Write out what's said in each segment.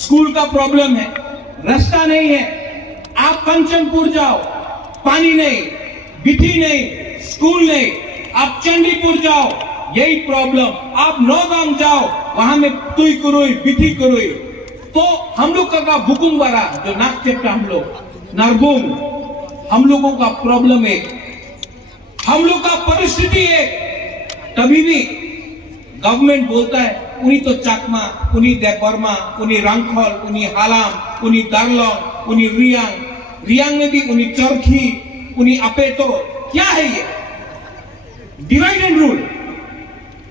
School का problem है, रास्ता नहीं है। आप कंचनपुर जाओ, पानी नहीं, बिथी नहीं, स्कूल नहीं। आप चंडीपुर जाओ, यही प्रॉब्लम। आप नौगाम जाओ, वहां में तुई कुरुई, बिथी कुरुई। तो हम लोग का बुकुमबारा जो नाक चेप्टा, हम लोग नरबुंग, हम लोगों का प्रॉब्लम है, हम लोग का परिस्थिति है। तभी भी गवर्नमेंट बोलता है उनी तो चाकमा, उनी देवबर्मा, उनी रंगखोल, उनी हालाम, उनी दारलोंग, उनी रियांग, रियांग में भी उनी चरखी, उनी अपेतो। क्या है ये डिवाइड एंड रूल?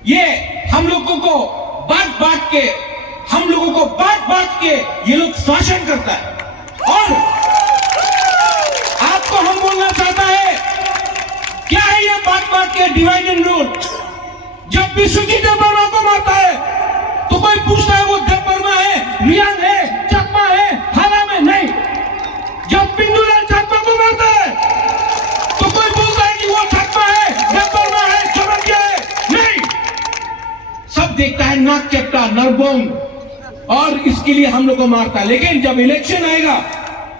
ये हम लोगों को बांट बांट के, हम लोगों को बांट बांट के ये लोग शासन करता है। और आपको हम बोलना चाहता है, क्या है ये बांट बांट के डिवाइड एंड रूल? जब विश्वजीत देवबर्मा को मारता है तो कोई पूछता है वो देवबर्मा है, रियांग है, चकमा है, हालाम है? नहीं। जब पिंडूलाल चकमा को मारता है तो कोई बोलता है कि वो चकमा है, देवबर्मा है, जबरजिया है? नहीं। सब देखता है नाक चेप्टा, नरबोंग, और इसके लिए हम लोग को मारता है। लेकिन जब इलेक्शन आएगा,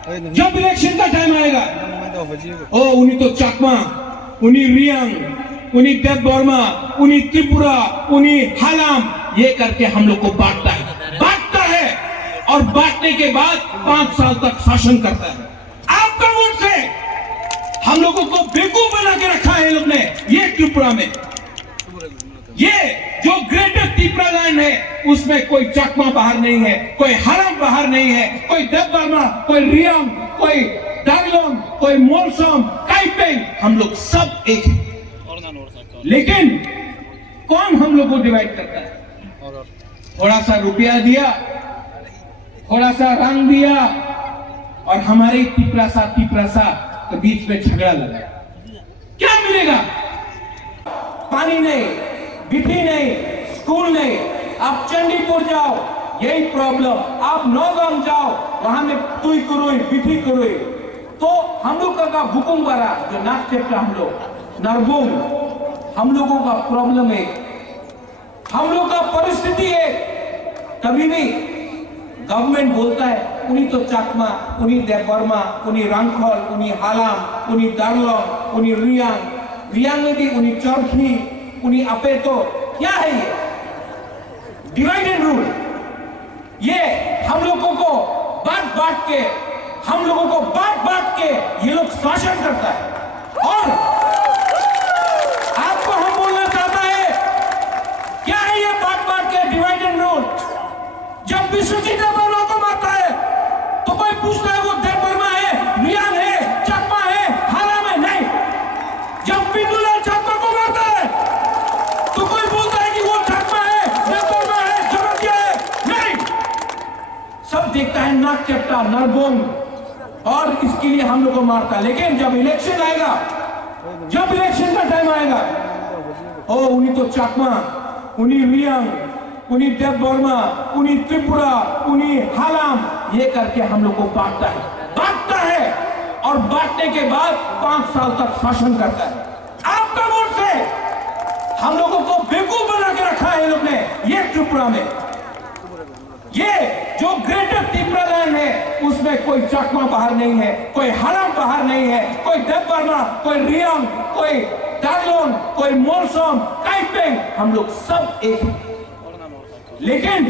जब इलेक्शन का टाइम आएगा, ओ उन्हीं तो चकमा, उन्हीं रियांग, उन्हीं देवबर्मा, उन्हीं त्रिपुरा, उन्हीं हालाम, ये करके हम लोग को बांटता है और बांटने के बाद 5 साल तक शासन करता है। आपका वोट से हम लोगों को बेवकूफ बना के रखा है लोग ने। ये त्रिपुरा में, ये जो ग्रेटर त्रिपुरा लैंड है, उसमें कोई चकमा बाहर नहीं है, कोई हालाम बाहर नहीं है, कोई देवबर्मा, कोई रियांग, कोई दारलोंग, कोई मोरसोम, काइपेंग, हम लोग सब एक हैं। लेकिन कौन हम लोग को डिवाइड करता है? थोड़ा सा रुपया दिया, थोड़ा सा रंग दिया, और हमारे तिपरासा के बीच में झगड़ा लगा। क्या मिलेगा? पानी नहीं, बिथी नहीं, स्कूल नहीं। आप चंडीपुर जाओ, यही प्रॉब्लम। आप नौगाम जाओ, वहां में तुई कुरुई, बिथी कुरुई। तो हम लोग का बुकुमबारा जो नाक चेप्टा, हम लोग नरबुंग, हम लोगों का प्रॉब्लम है, हम लोग का परिस्थिति है। तभी भी गवर्नमेंट बोलता है उन्हीं तो चाकमा, उन्हीं देवबर्मा, उन्हीं रंगखोल, उन्हीं हालाम, उन्हीं दारलोंग, उन्हीं रियांग, रियांग में भी उन्हीं चरखी, उन्हीं अपेतो। क्या है ये डिवाइड एंड रूल? ये हम लोगों को बांट बांट के, हम लोगों को बांट बांट के ये लोग शासन करता है। और आपको हम बोलना चाहता है, क्या है ये बांट बांट के डिवाइड एंड रूल? जब विश्वजीत देवबर्मा को मारता है तो कोई पूछता है वो देवबर्मा है, रियांग है, चकमा है, हालाम है? नहीं। जब पिंडूलाल चकमा को मारता है तो कोई बोलता है कि वो चकमा है, देवबर्मा है, जबरजिया है? नहीं। सब देखता है नाक चेप्टा, नरबोंग, और इसके लिए हम लोग को मारता है। लेकिन जब इलेक्शन आएगा, जब इलेक्शन का टाइम आएगा, ओ उन्हीं तो चकमा, उन्हीं रियांग, उन्हीं देवबर्मा, उन्हीं त्रिपुरा, उन्हीं हालाम, ये करके हम लोग को बांटता है और बांटने के बाद 5 साल तक शासन करता है। आपका वोट से हम लोगों को बेवकूफ बना के रखा है लोग ने। ये त्रिपुरा में, ये जो ग्रेटर त्रिपुरा लैंड है, उसमें कोई चकमा बाहर नहीं है, कोई हालाम बाहर नहीं है, कोई देवबर्मा, कोई रियांग, कोई दारलोंग, कोई मोरसोम, काइपेंग, हम लोग सब एक हैं। लेकिन